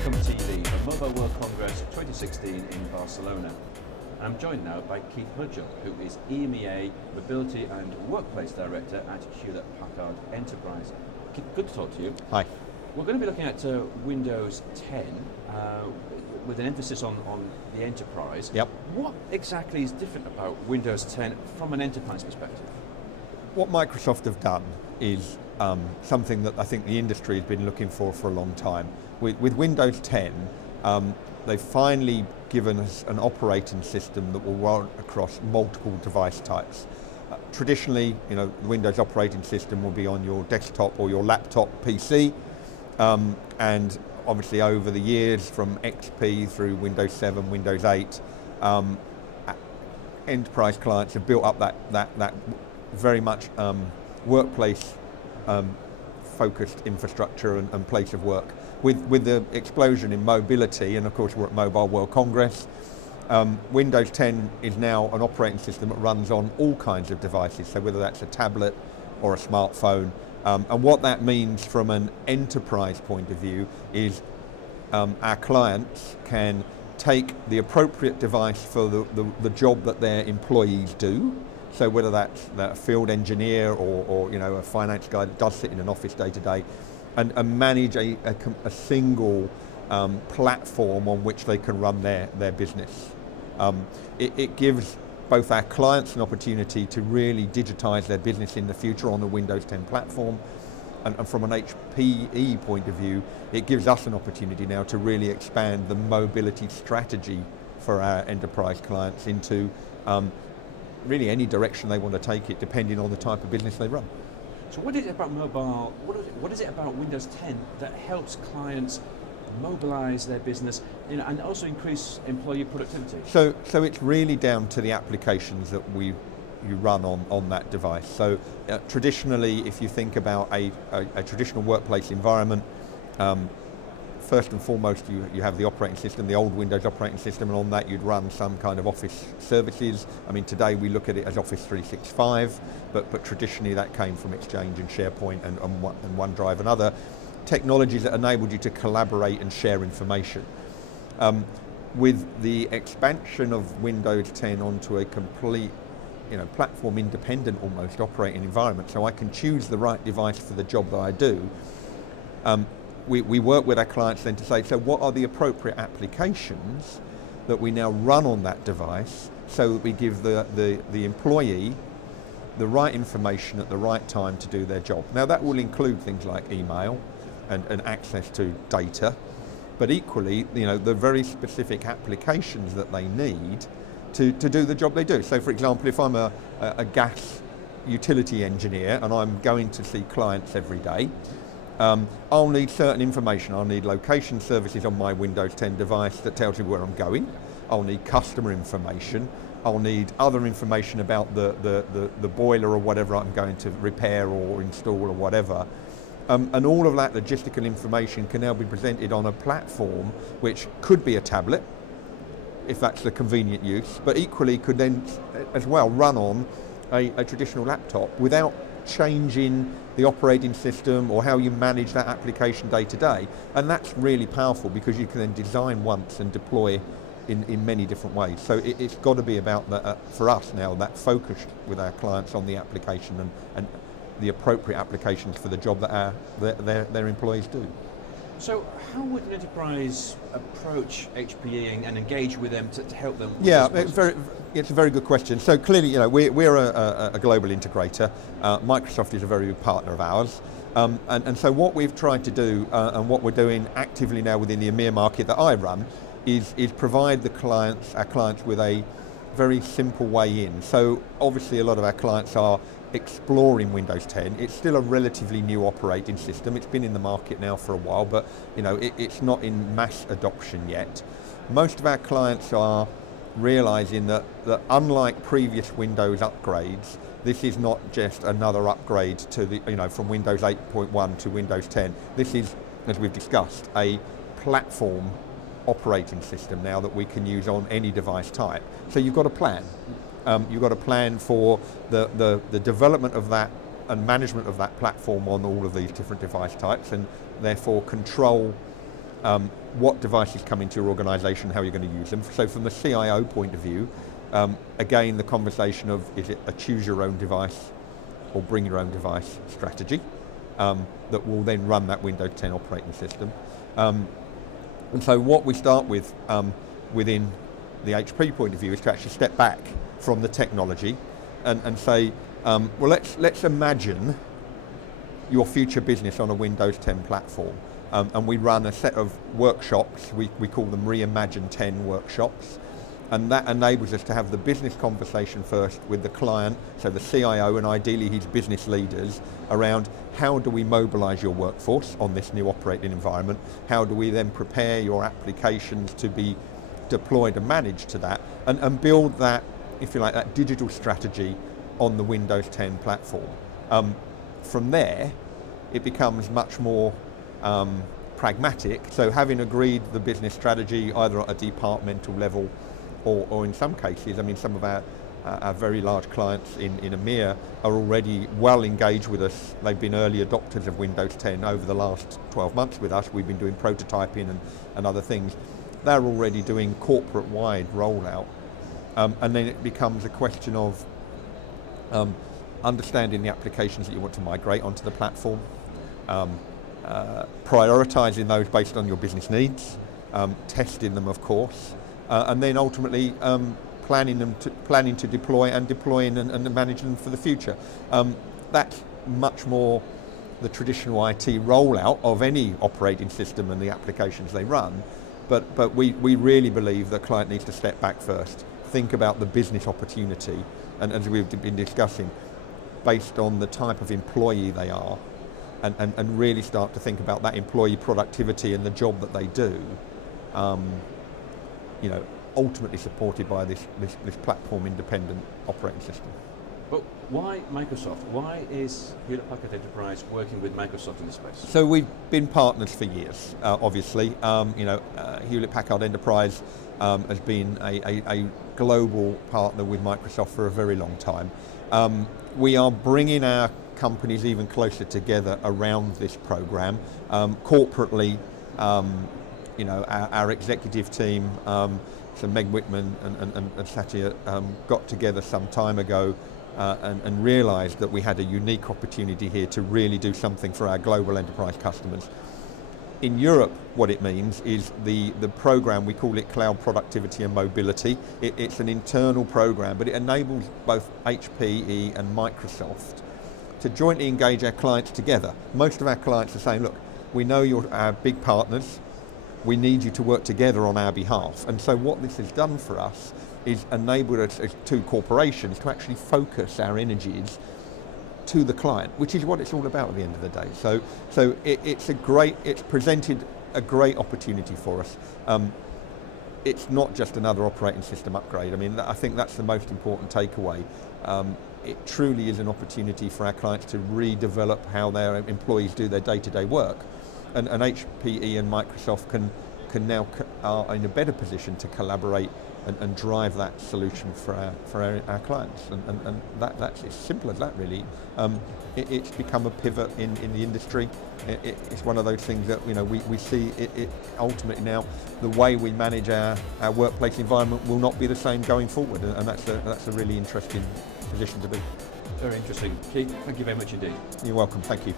Telecom TV, the Mobile World Congress 2016 in Barcelona. I'm joined now by Keith Hudgell, who is EMEA Mobility and Workplace Director at Hewlett-Packard Enterprise. Keith, good to talk to you. Hi. We're going to be looking at Windows 10 with an emphasis on the enterprise. Yep. What exactly is different about Windows 10 from an enterprise perspective? What Microsoft have done is something that I think the industry has been looking for a long time. With Windows 10, they've finally given us an operating system that will run across multiple device types. Traditionally, the Windows operating system will be on your desktop or your laptop PC, and obviously over the years from XP through Windows 7, Windows 8, enterprise clients have built up that very much workplace focused infrastructure and place of work. With the explosion in mobility, and of course we're at Mobile World Congress, Windows 10 is now an operating system that runs on all kinds of devices, so whether that's a tablet or a smartphone. And what that means from an enterprise point of view is our clients can take the appropriate device for the job that their employees do. So whether that's a field engineer or a finance guy that does sit in an office day to day, and manage a single platform on which they can run their business. It gives both our clients an opportunity to really digitize their business in the future on the Windows 10 platform, and from an HPE point of view, it gives us an opportunity now to really expand the mobility strategy for our enterprise clients into really any direction they want to take it, depending on the type of business they run. So what is it about mobile, what is it about Windows 10 that helps clients mobilize their business and also increase employee productivity? So it's really down to the applications that you run on that device. So traditionally, if you think about a traditional workplace environment, first and foremost you have the operating system, the old Windows operating system, and on that you'd run some kind of office services. I mean, today we look at it as Office 365, but traditionally that came from Exchange and SharePoint and OneDrive and other technologies that enabled you to collaborate and share information. With the expansion of Windows 10 onto a complete platform independent almost operating environment, so I can choose the right device for the job that I do, we work with our clients then to say, so what are the appropriate applications that we now run on that device so that we give the employee the right information at the right time to do their job. Now that will include things like email and access to data, but equally, the very specific applications that they need to do the job they do. So for example, if I'm a gas utility engineer and I'm going to see clients every day, I'll need certain information. I'll need location services on my Windows 10 device that tells me where I'm going. I'll need customer information. I'll need other information about the boiler or whatever I'm going to repair or install or whatever. And all of that logistical information can now be presented on a platform which could be a tablet, if that's the convenient use, but equally could then as well run on a traditional laptop without changing the operating system or how you manage that application day to day. And that's really powerful because you can then design once and deploy in many different ways. So it's got to be about that, for us now, that focus with our clients on the application and the appropriate applications for the job that their employees do. So how would an enterprise approach HPE and engage with them to help them? Yeah, it's a very good question. So clearly, we're a global integrator. Microsoft is a very good partner of ours. And so what we've tried to do, and what we're doing actively now within the EMEA market that I run, is provide our clients with a very simple way in. So obviously a lot of our clients are exploring Windows 10. It's still a relatively new operating system. It's been in the market now for a while, but it's not in mass adoption yet. Most of our clients are realizing that unlike previous Windows upgrades, this is not just another upgrade to from Windows 8.1 to Windows 10. This is, as we've discussed, a platform operating system now that we can use on any device type. So you've got a plan. You've got a plan for the development of that and management of that platform on all of these different device types, and therefore control what devices come into your organization, how you're going to use them. So from the CIO point of view, again, the conversation of, is it a choose your own device or bring your own device strategy that will then run that Windows 10 operating system. And so what we start with within the HP point of view is to actually step back from the technology and say, well, let's imagine your future business on a Windows 10 platform. And we run a set of workshops, we call them Reimagined 10 workshops, and that enables us to have the business conversation first with the client, so the CIO and ideally his business leaders, around how do we mobilize your workforce on this new operating environment, how do we then prepare your applications to be deployed and managed to that, and build that, if you like, that digital strategy on the Windows 10 platform. From there, it becomes much more pragmatic. So having agreed the business strategy either at a departmental level or in some cases, I mean, some of our very large clients in EMEA are already well engaged with us. They've been early adopters of Windows 10 over the last 12 months with us. We've been doing prototyping and other things. They're already doing corporate-wide rollout. And then it becomes a question of understanding the applications that you want to migrate onto the platform, prioritizing those based on your business needs, testing them, of course, and then ultimately planning to deploy and deploying and managing them for the future. That's much more the traditional IT rollout of any operating system and the applications they run, but we really believe that client needs to step back first, think about the business opportunity, and as we've been discussing, based on the type of employee they are, and really start to think about that employee productivity and the job that they do, ultimately supported by this platform independent operating system. But why Microsoft? Why is Hewlett Packard Enterprise working with Microsoft in this space? So we've been partners for years, obviously. Hewlett Packard Enterprise has been a global partner with Microsoft for a very long time. We are bringing our companies even closer together around this program. Corporately, our executive team, so Meg Whitman and Satya got together some time ago and realized that we had a unique opportunity here to really do something for our global enterprise customers. In Europe, what it means is the program, we call it Cloud Productivity and Mobility. It's an internal program, but it enables both HPE and Microsoft to jointly engage our clients together. Most of our clients are saying, look, we know you're our big partners, we need you to work together on our behalf. And so what this has done for us is enabled us as two corporations to actually focus our energies to the client, which is what it's all about at the end of the day. So it's presented a great opportunity for us. It's not just another operating system upgrade. I mean, I think that's the most important takeaway. It truly is an opportunity for our clients to redevelop how their employees do their day-to-day work. And HPE and Microsoft can now are in a better position to collaborate and drive that solution for our clients. And that's as simple as that, really. It's become a pivot in the industry. It's one of those things that we see it ultimately now. The way we manage our workplace environment will not be the same going forward, and that's a really interesting position to be. Very interesting. Keith, thank you very much indeed. You're welcome. Thank you.